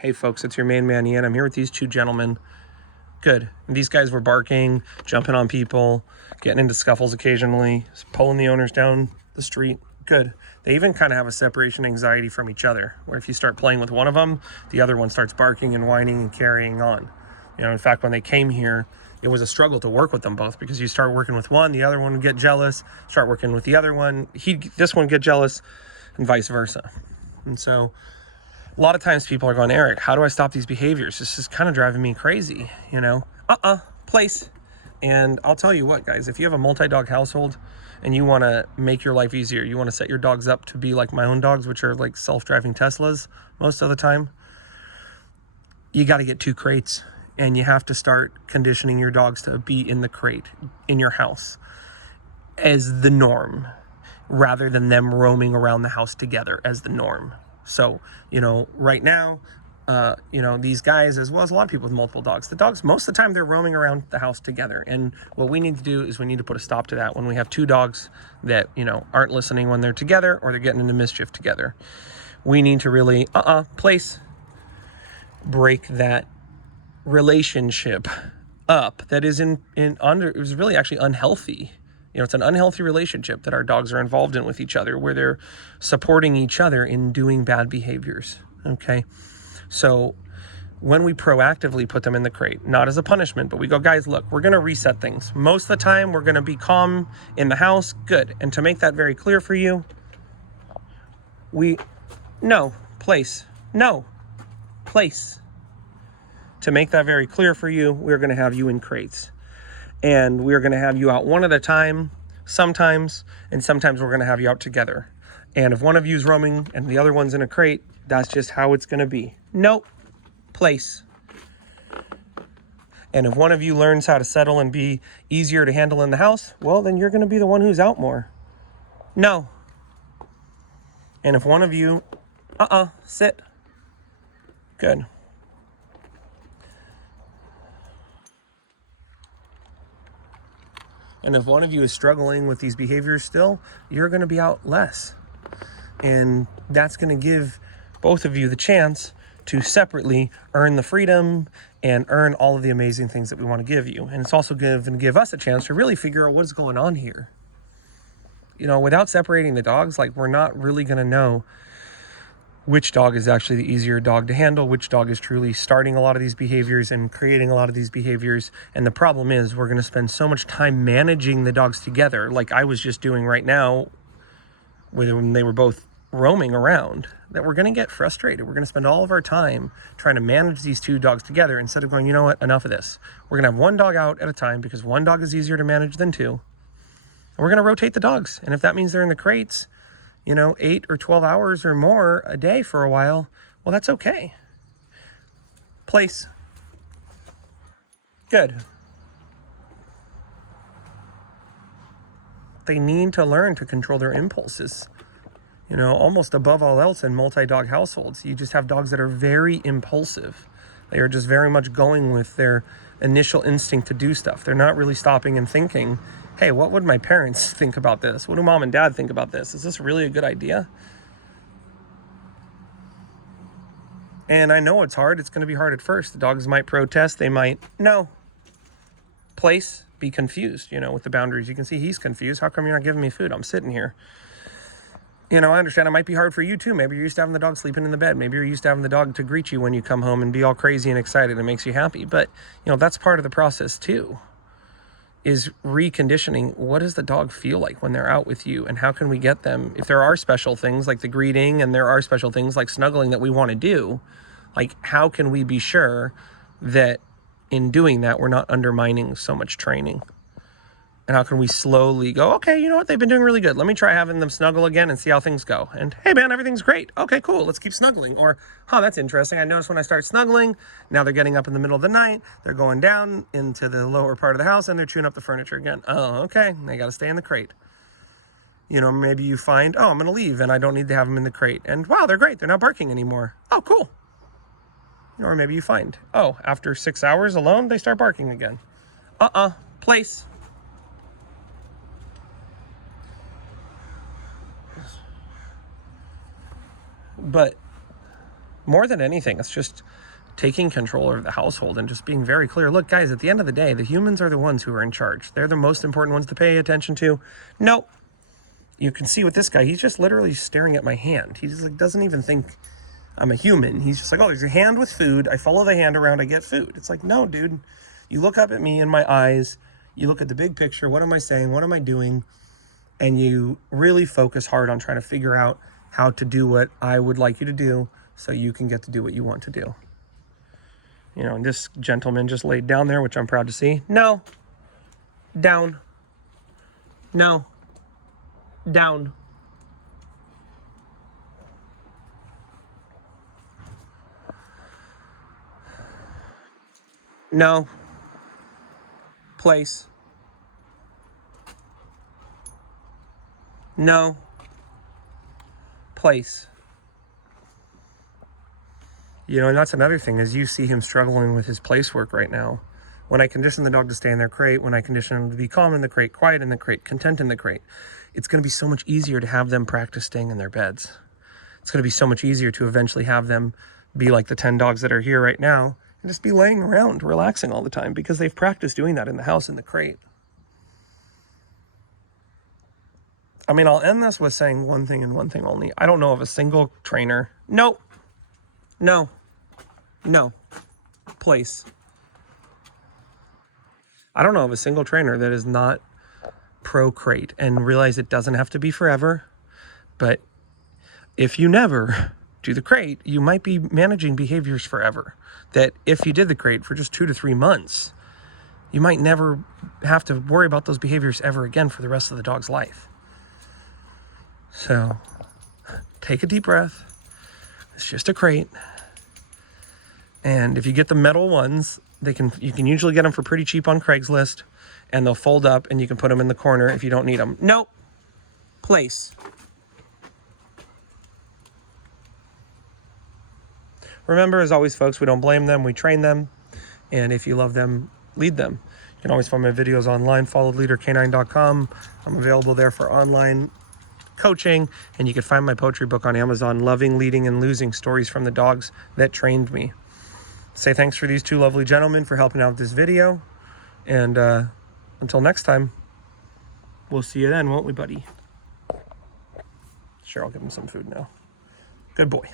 Hey folks, it's your main man Ian. I'm here with these two gentlemen. Good. And these guys were barking, jumping on people, getting into scuffles occasionally, pulling the owners down the street. Good. They even kind of have a separation anxiety from each other, where if you start playing with one of them, the other one starts barking and whining and carrying on. You know, in fact, when they came here, it was a struggle to work with them both, because you start working with one, the other one would get jealous, start working with the other one, this one get jealous, and vice versa. And so a lot of times people are going, Eric, how do I stop these behaviors? This is kind of driving me crazy, you know? Place. And I'll tell you what, guys, if you have a multi-dog household and you want to make your life easier, you want to set your dogs up to be like my own dogs, which are like self-driving Teslas most of the time, you got to get 2 crates, and you have to start conditioning your dogs to be in the crate in your house as the norm, rather than them roaming around the house together as the norm. So, you know, right now, these guys, as well as a lot of people with multiple dogs, the dogs, most of the time, they're roaming around the house together. And what we need to do is we need to put a stop to that when we have 2 dogs that, aren't listening when they're together, or they're getting into mischief together. We need to really, break that relationship up that is it was really actually unhealthy. It's an unhealthy relationship that our dogs are involved in with each other, where they're supporting each other in doing bad behaviors, okay? So when we proactively put them in the crate, not as a punishment, but we go, guys, look, we're going to reset things. Most of the time, we're going to be calm in the house. Good. And to make that very clear for you, no, place. To make that very clear for you, we're going to have you in crates. And we're going to have you out one at a time, sometimes, and sometimes we're going to have you out together. And if one of you is roaming and the other one's in a crate, that's just how it's going to be. No, place. And if one of you learns how to settle and be easier to handle in the house, well, then you're going to be the one who's out more. No. And if one of you, sit. Good. And if one of you is struggling with these behaviors still, you're going to be out less. And that's going to give both of you the chance to separately earn the freedom and earn all of the amazing things that we want to give you. And it's also going to give us a chance to really figure out what's going on here. Without separating the dogs, we're not really going to know which dog is actually the easier dog to handle, which dog is truly starting a lot of these behaviors and creating a lot of these behaviors. And the problem is we're going to spend so much time managing the dogs together, like I was just doing right now when they were both roaming around, that we're going to get frustrated. We're going to spend all of our time trying to manage these 2 dogs together instead of going, you know what, enough of this. We're going to have 1 dog out at a time, because 1 dog is easier to manage than 2. And we're going to rotate the dogs. And if that means they're in the crates, 8 or 12 hours or more a day for a while, well, that's okay. Place. Good. They need to learn to control their impulses. Almost above all else in multi-dog households, you just have dogs that are very impulsive. They are just very much going with their initial instinct to do stuff. They're not really stopping and thinking, hey, what would my parents think about this? What do mom and dad think about this? Is this really a good idea? And I know it's hard. It's going to be hard at first. The dogs might protest. They might, no. Place, be confused, with the boundaries. You can see he's confused. How come you're not giving me food? I'm sitting here. I understand it might be hard for you too. Maybe you're used to having the dog sleeping in the bed. Maybe you're used to having the dog to greet you when you come home and be all crazy and excited. It makes you happy. But, that's part of the process too, is reconditioning. What does the dog feel like when they're out with you? And how can we get them, if there are special things like the greeting and there are special things like snuggling that we want to do, how can we be sure that in doing that, we're not undermining so much training? And how can we slowly go, okay, you know what? They've been doing really good. Let me try having them snuggle again and see how things go. And hey, man, everything's great. Okay, cool. Let's keep snuggling. Or, that's interesting. I noticed when I start snuggling, now they're getting up in the middle of the night. They're going down into the lower part of the house and they're chewing up the furniture again. Oh, okay. They got to stay in the crate. Maybe you find, I'm going to leave and I don't need to have them in the crate. And wow, they're great. They're not barking anymore. Oh, cool. Or maybe you find, after 6 hours alone, they start barking again. Place. But more than anything, it's just taking control of the household and just being very clear. Look, guys, at the end of the day, the humans are the ones who are in charge. They're the most important ones to pay attention to. No, you can see with this guy, he's just literally staring at my hand. He just like doesn't even think I'm a human. He's just like, oh, there's a hand with food. I follow the hand around, I get food. It's like, no, dude, you look up at me in my eyes, you look at the big picture. What am I saying? What am I doing? And you really focus hard on trying to figure out how to do what I would like you to do so you can get to do what you want to do. You know, and this gentleman just laid down there, which I'm proud to see. No. Down. No. Down. No. Place. No. Place. You know, and that's another thing, is you see him struggling with his place work right now. When I condition the dog to stay in their crate, when I condition them to be calm in the crate, quiet in the crate, content in the crate, it's going to be so much easier to have them practice staying in their beds. It's going to be so much easier to eventually have them be like the 10 dogs that are here right now and just be laying around, relaxing all the time, because they've practiced doing that in the house in the crate. I mean, I'll end this with saying one thing and one thing only. I don't know of a single trainer. No. Place. I don't know of a single trainer that is not pro crate and realize it doesn't have to be forever. But if you never do the crate, you might be managing behaviors forever. That if you did the crate for just 2 to 3 months, you might never have to worry about those behaviors ever again for the rest of the dog's life. So take a deep breath. It's just a crate. And if you get the metal ones, you can usually get them for pretty cheap on Craigslist, and they'll fold up and you can put them in the corner if you don't need them. Nope. Place. Remember, as always, folks, we don't blame them, we train them. And if you love them, lead them. You can always find my videos online, followedleadercanine.com. I'm available there for online coaching, and you can find my poetry book on Amazon, Loving, Leading, and Losing, Stories from the Dogs That Trained Me. Say thanks for these two lovely gentlemen for helping out with this video. And until next time, we'll see you then, won't we, buddy? Sure, I'll give him some food now. Good boy.